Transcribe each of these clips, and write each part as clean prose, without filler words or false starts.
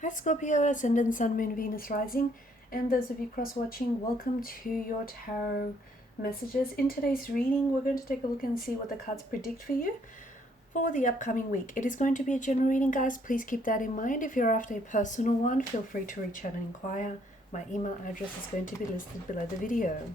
Hi Scorpio, Ascendant, Sun, Moon, Venus, Rising, and those of you cross-watching, welcome to your tarot messages. In today's reading, we're going to take a look and see what the cards predict for you for the upcoming week. It is going to be a general reading, guys. Please keep that in mind. If you're after a personal one, feel free to reach out and inquire. My email address is going to be listed below the video.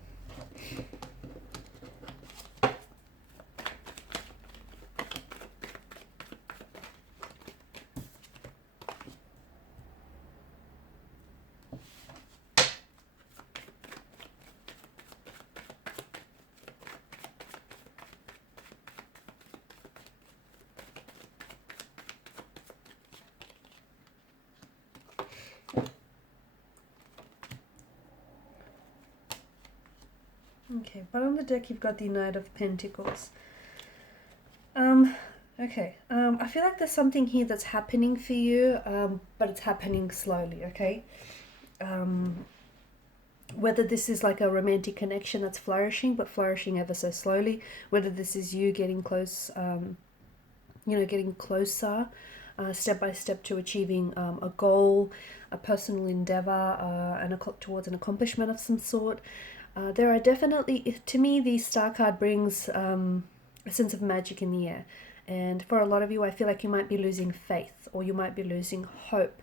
Okay, bottom of the deck, you've got the Knight of Pentacles. I feel like there's something here that's happening for you, but it's happening slowly, okay? Whether this is like a romantic connection that's flourishing, but flourishing ever so slowly, whether this is you getting close, getting closer, step by step to achieving a goal, a personal endeavor, towards an accomplishment of some sort. There are definitely, to me, the Star card brings a sense of magic in the air. And for a lot of you, I feel like you might be losing faith or you might be losing hope.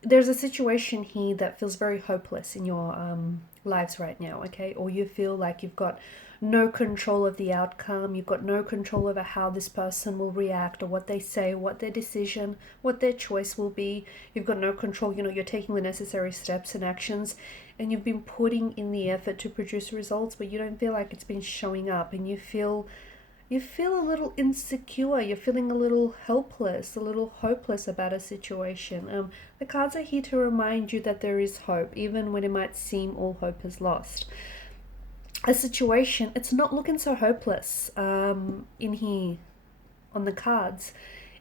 There's a situation here that feels very hopeless in your lives right now, okay? Or you feel like you've got no control of the outcome. You've got no control over how this person will react or what they say, what their decision, what their choice will be. You've got no control. You're taking the necessary steps and actions, and you've been putting in the effort to produce results, but you don't feel like it's been showing up, and you feel a little insecure. You're feeling a little helpless, a little hopeless about a situation. The cards are here to remind you that there is hope, even when it might seem all hope is lost. A situation, it's not looking so hopeless in here on the cards.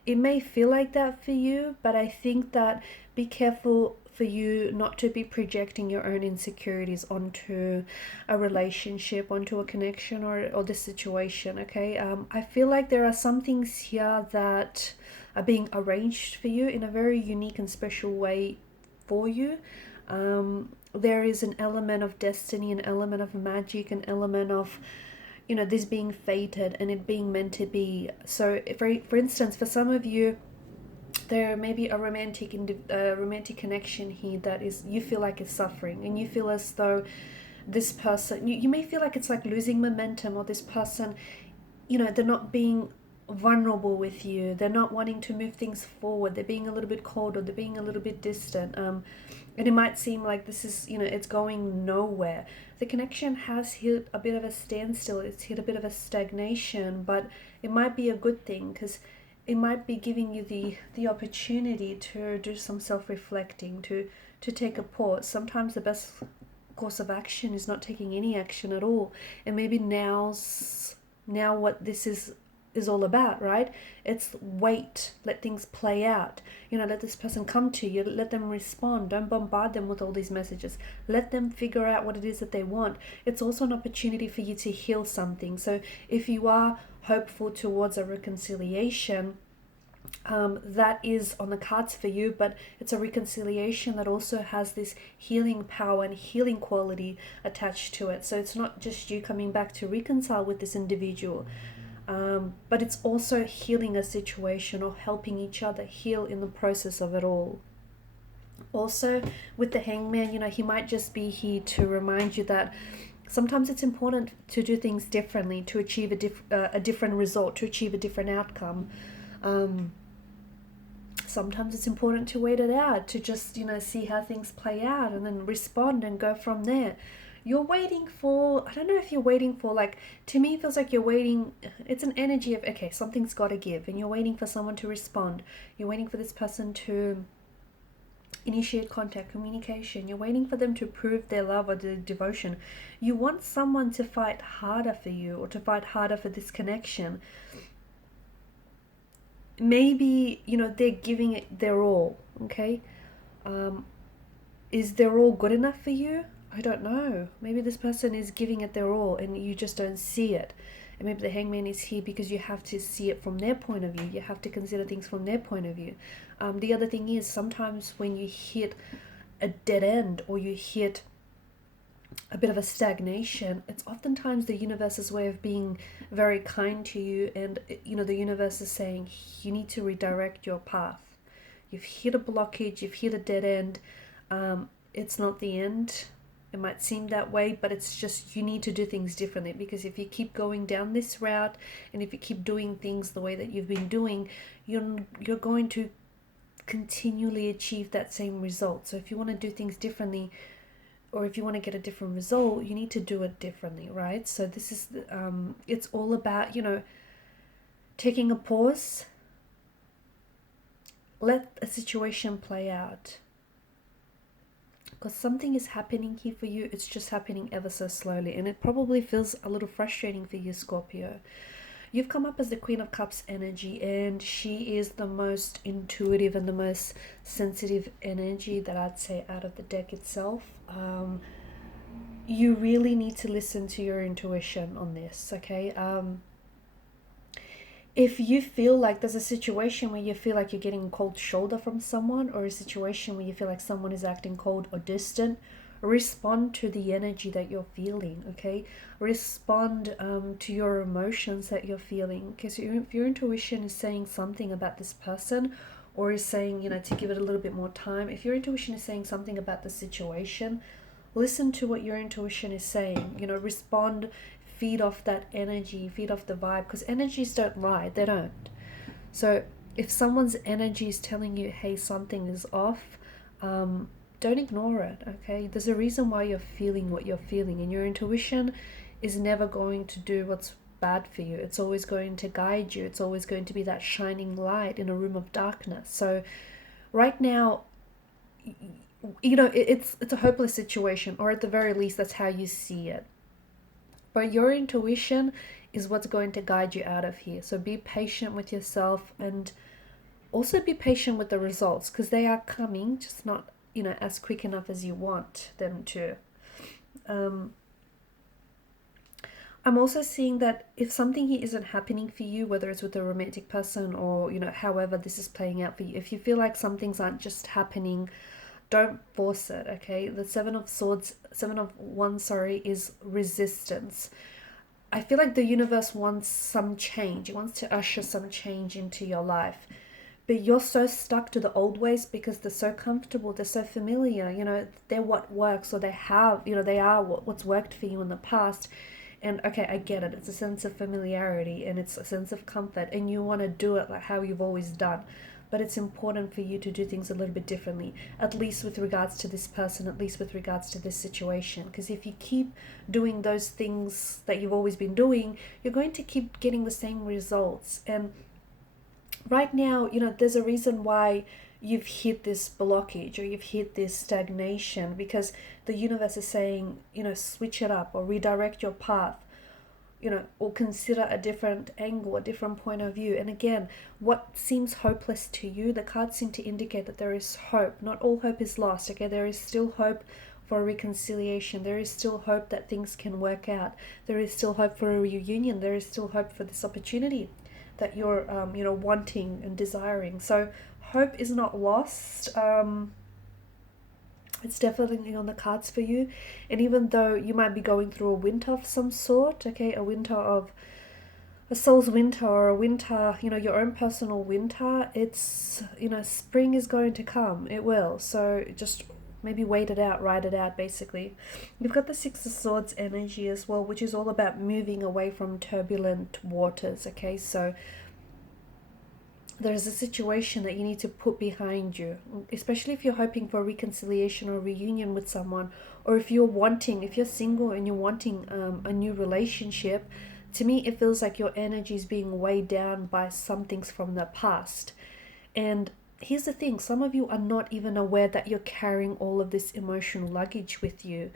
It may feel like that for you, but I think that be careful for you not to be projecting your own insecurities onto a relationship, onto a connection, or the situation, okay? I feel like there are some things here that are being arranged for you in a very unique and special way for you. There is an element of destiny, an element of magic, an element of this being fated and it being meant to be. So for instance, for some of you, there may be a romantic connection here that is, you feel like is suffering, and you feel as though this person, you may feel like it's like losing momentum, or this person, they're not being vulnerable with you, they're not wanting to move things forward, they're being a little bit cold, or they're being a little bit distant, and it might seem like this is, it's going nowhere. The connection has hit a bit of a standstill, it's hit a bit of a stagnation, but it might be a good thing, because it might be giving you the opportunity to do some self-reflecting, to take a pause. Sometimes the best course of action is not taking any action at all, and maybe now what this is all about, right? It's wait, let things play out. Let this person come to you, let them respond. Don't bombard them with all these messages. Let them figure out what it is that they want. It's also an opportunity for you to heal something. So if you are hopeful towards a reconciliation, that is on the cards for you, but it's a reconciliation that also has this healing power and healing quality attached to it. So it's not just you coming back to reconcile with this individual, but it's also healing a situation or helping each other heal in the process of it all. Also, with the Hangman, he might just be here to remind you that sometimes it's important to do things differently, to achieve a different result, to achieve a different outcome. Sometimes it's important to wait it out, to just, see how things play out and then respond and go from there. You're waiting for, I don't know if you're waiting for, like, to me it feels like you're waiting, it's an energy of, okay, something's got to give, and you're waiting for someone to respond. You're waiting for this person to initiate contact, communication. You're waiting for them to prove their love or their devotion. You want someone to fight harder for you, or to fight harder for this connection. Maybe, they're giving it their all, okay? Is their all good enough for you? I don't know. Maybe this person is giving it their all and you just don't see it. And maybe the Hangman is here because you have to see it from their point of view. You have to consider things from their point of view. The other thing is, sometimes when you hit a dead end or you hit a bit of a stagnation, it's oftentimes the universe's way of being very kind to you. And the universe is saying you need to redirect your path. You've hit a blockage, you've hit a dead end. It's not the end. It might seem that way, but it's just you need to do things differently, because if you keep going down this route and if you keep doing things the way that you've been doing, you're going to continually achieve that same result. So if you want to do things differently, or if you want to get a different result, you need to do it differently, right? So this is it's all about, taking a pause, let a situation play out, because something is happening here for you. It's just happening ever so slowly, and it probably feels a little frustrating for you, Scorpio. You've come up as the Queen of Cups energy, and she is the most intuitive and the most sensitive energy that I'd say out of the deck itself. You really need to listen to your intuition on this, okay? If you feel like there's a situation where you feel like you're getting a cold shoulder from someone, or a situation where you feel like someone is acting cold or distant, respond to the energy that you're feeling, okay? Respond to your emotions that you're feeling, because if your intuition is saying something about this person, or is saying, to give it a little bit more time, if your intuition is saying something about the situation, listen to what your intuition is saying. Respond, feed off that energy, feed off the vibe, because energies don't lie, they don't. So if someone's energy is telling you, hey, something is off, don't ignore it, okay? There's a reason why you're feeling what you're feeling, and your intuition is never going to do what's bad for you. It's always going to guide you. It's always going to be that shining light in a room of darkness. So right now, it's a hopeless situation, or at the very least, that's how you see it. But your intuition is what's going to guide you out of here. So be patient with yourself, and also be patient with the results, because they are coming, just not as quick enough as you want them to. I'm also seeing that if something here isn't happening for you, whether it's with a romantic person or however this is playing out for you, if you feel like some things aren't just happening, don't force it, okay? The Seven of Wands, is resistance. I feel like the universe wants some change. It wants to usher some change into your life. But you're so stuck to the old ways because they're so comfortable, they're so familiar, they're what works, or they are what's worked for you in the past. And okay, I get it. It's a sense of familiarity, and it's a sense of comfort, and you want to do it like how you've always done. But it's important for you to do things a little bit differently, at least with regards to this person, at least with regards to this situation. Because if you keep doing those things that you've always been doing, you're going to keep getting the same results. And right now, there's a reason why you've hit this blockage or you've hit this stagnation, because the universe is saying, switch it up or redirect your path, or consider a different angle, a different point of view. And again, what seems hopeless to you, the cards seem to indicate that there is hope. Not all hope is lost, okay? There is still hope for a reconciliation. There is still hope that things can work out. There is still hope for a reunion. There is still hope for this opportunity that you're, wanting and desiring. So hope is not lost. It's definitely on the cards for you. And even though you might be going through a winter of some sort, okay, a soul's winter, or a winter, your own personal winter, it's, spring is going to come. It will. So just maybe wait it out, ride it out, basically. You've got the Six of Swords energy as well, which is all about moving away from turbulent waters, okay? So there's a situation that you need to put behind you, especially if you're hoping for a reconciliation or a reunion with someone, or if you're single and you're wanting a new relationship. To me, it feels like your energy is being weighed down by some things from the past. And here's the thing, some of you are not even aware that you're carrying all of this emotional luggage with you.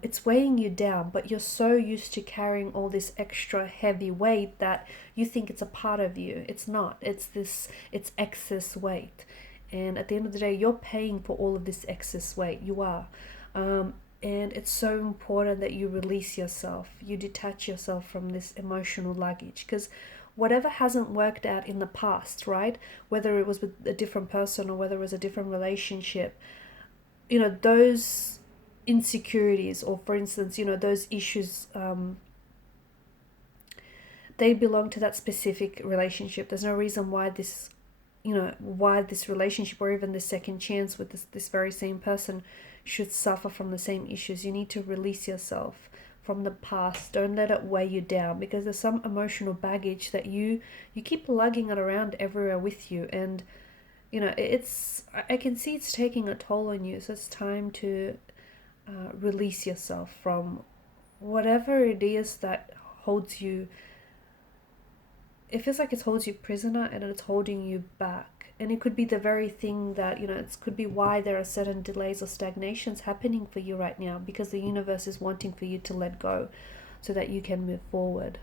It's weighing you down, but you're so used to carrying all this extra heavy weight that you think it's a part of you. It's not. It's excess weight. And at the end of the day, you're paying for all of this excess weight. You are. And it's so important that you release yourself. You detach yourself from this emotional luggage. Because whatever hasn't worked out in the past, right? Whether it was with a different person or whether it was a different relationship, you know, those insecurities, or for instance, you know, those issues, they belong to that specific relationship. There's no reason why this, you know, why this relationship or even the second chance with this very same person should suffer from the same issues. You need to release yourself from the past. Don't let it weigh you down, because there's some emotional baggage that you keep lugging it around everywhere with you, and you know, I can see it's taking a toll on you. So it's time to release yourself from whatever it is that holds you. It feels like it holds you prisoner and it's holding you back. And it could be the very thing that, you know, it could be why there are certain delays or stagnations happening for you right now, because the universe is wanting for you to let go so that you can move forward.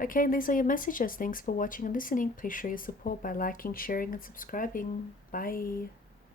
Okay, these are your messages. Thanks for watching and listening. Please show your support by liking, sharing, and subscribing. Bye.